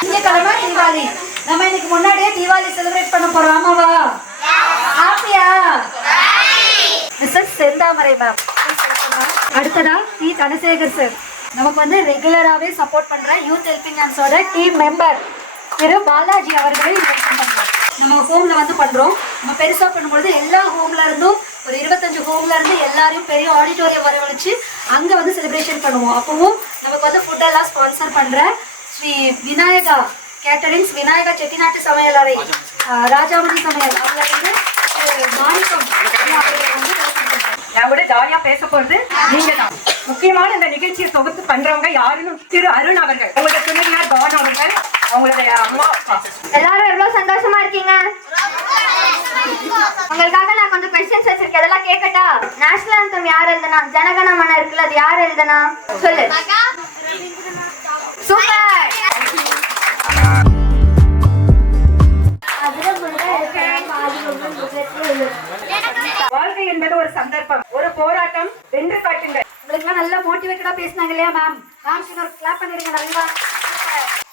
திங்கக்கிழமை தீபாவளி. நம்ம இன்னைக்கு முன்னாடியே தீபாவளி செலிப்ரேட் பண்ண போறோம். ஆமாவா? ஹாப்பியா மிஸ்ஸஸ் செந்தாமரை மேம் அடுத்ததா டி. தனசேகர் சார் நமக்கு வந்து ரெகுலராகவே சப்போர்ட் பண்ற யூத் ஹெல்பிங் ஹேண்ட்ஸோட டீம் மெம்பர் திரு பாலாஜி அவர்களை. நம்ம ஹோம்ல வந்து பண்றோம். நம்ம பெருசா பண்ணும்பொழுது எல்லா ஹோம்ல இருந்தும் ஒரு இருபத்தஞ்சு ஹோம்ல இருந்து எல்லாரையும் பெரிய ஆடிட்டோரியம் வரவழைச்சு அங்க வந்து செலிப்ரேஷன் பண்ணுவோம். அப்பவும் நமக்கு வந்து ஃபுட் எல்லாம் ஸ்பான்சர் பண்ற ஸ்ரீ விநாயகா கேட்டரிங்ஸ் விநாயகா செட்டிநாட்டு சமையலறை ராஜாமணி. சமையல். அவங்க வந்து மாணிக்கம் வந்து நான் கூட ஜாலியா பேச போறது நீங்க தான் முக்கியமான இந்த நிகழ்ச்சியை தொகுத்து பண்றவங்க யாருன்னு திரு அருண் அவர்கள். உங்களுடைய துணைவியார் பவன் அவர்கள் அவங்களுடைய அம்மா. எல்லாரும் எவ்வளவு சந்தோஷமா இருக்கீங்க? உங்களுக்காக நான் கொஞ்சம் கொஸ்டின்ஸ் வச்சிருக்கேன். அதெல்லாம் கேட்கட்டா நேஷனல் anthem யார் எழுதுனா? ஜனகணமன இருக்குல்ல அது யார் எழுதுனா? சொல்லு. சூப்பர்! வாழ்க்கை என்பது ஒரு சந்தர்ப்பம். போராட்டம் வென்று காட்டுங்கள். உங்களுக்குலாம் நல்லா மோட்டிவேட்டடா பேசினாங்க இல்லையா மேம் மேம் ஒரு கிளாப் பண்ணிருங்க நல்லா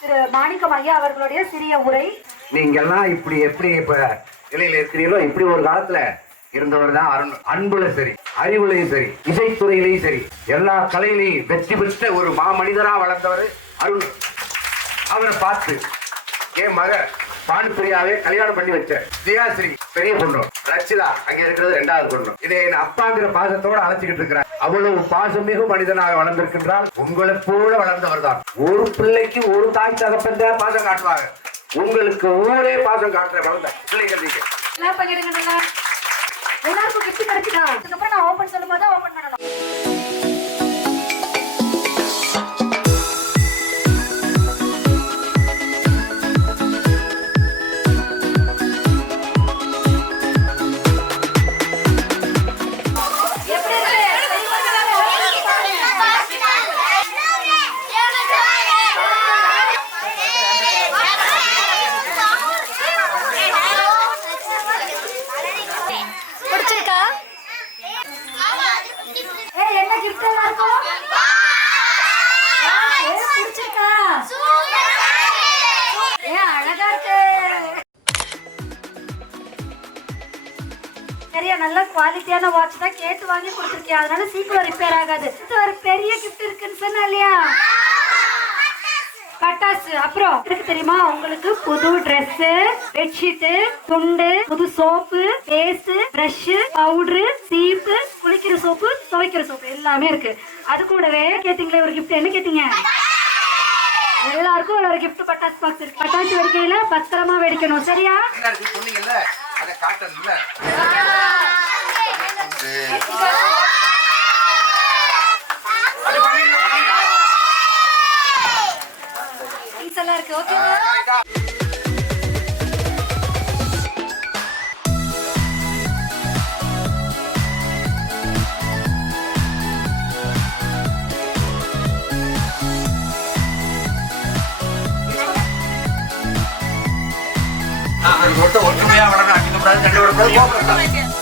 திரு மாணிக்கம் ஐயா அவர்களுடைய சிறிய உரை. நீங்கெல்லாம் இப்படி எப்படி இப்ப நிலையில இருக்கிறீங்களோ இப்படி ஒரு காலத்துல இருந்தவர் தான் அருண். அன்புல சரி அறிவுலையும் சரி இசைத்துறையிலையும் சரி எல்லா கலையிலையும் வெற்றி பெற்ற ஒரு மாமனிதரா வளர்ந்தவர் அருண். அவரை பார்த்து என் மக பானுப்பிரியாவே கல்யாணம் பண்ணி வச்சேன் தியாஸ்ரீ பெரிய பொண்ணு. ரச்சிதா அங்க இருக்கிறது ரெண்டாவது பொண்ணு. இதை என் அப்பாங்கிற பாசத்தோட அழைச்சிக்கிட்டு இருக்கிறார். அவ்வளவு பாசமிகு மனிதனாக வளர்ந்திருக்கின்றால் உங்களை போல வளர்ந்தவர் தான். ஒரு பிள்ளைக்கு ஒரு தாய் தகப்பன் தான் பாசம் காட்டுவாங்க. உங்களுக்கு ஊரே பாசம் காட்டுற வளர்ந்த பிள்ளைகள் நீங்க. கிளாப் பண்ணிடுங்க நல்லா. எல்லாருக்கும் கிஃப்ட் கிடைச்சிட்டா அதுக்கப்புறம் நான் ஓபன் சொல்லும் போது ஓபன் பண்ணணும். சரியா நல்ல குவாலிட்டியான வாட்ச் தான் கேட்டு வாங்கி கொடுத்துருக்கியா அதனால சீக்கிரம் ரிப்பேர் ஆகாது. ஒரு பெரிய கிஃப்ட் இருக்குன்னு சொன்னா இல்லையா பட்டாசு அப்புறம் இருக்கு தெரியுமா? உங்களுக்கு புது Dress பெட்ஷீட்டு துண்டு புது சோப்பு பேஸ்ட் பிரஷ் பவுடரு சீப்பு குளிக்கிற சோப்பு துவைக்கிற சோப்பு எல்லாமே இருக்கு. அது கூடவே கேட்டீங்களே ஒரு gift. என்ன கேட்டீங்க? எல்லாருக்கும் ஒரு gift பட்டாசு பாக்ஸ் இருக்கு. பட்டாசு வெடிக்கையில பத்திரமா வெடிக்கணும். சரியா? சொன்னீங்கல்ல? அதை காட்டணும்ல? திங்ஸ் எல்லாம் இருக்கு ஓகேவா மட்டும் ஒற்றுமையா வளர அடிக்கப்படாது தள்ளி விடக்கூடாது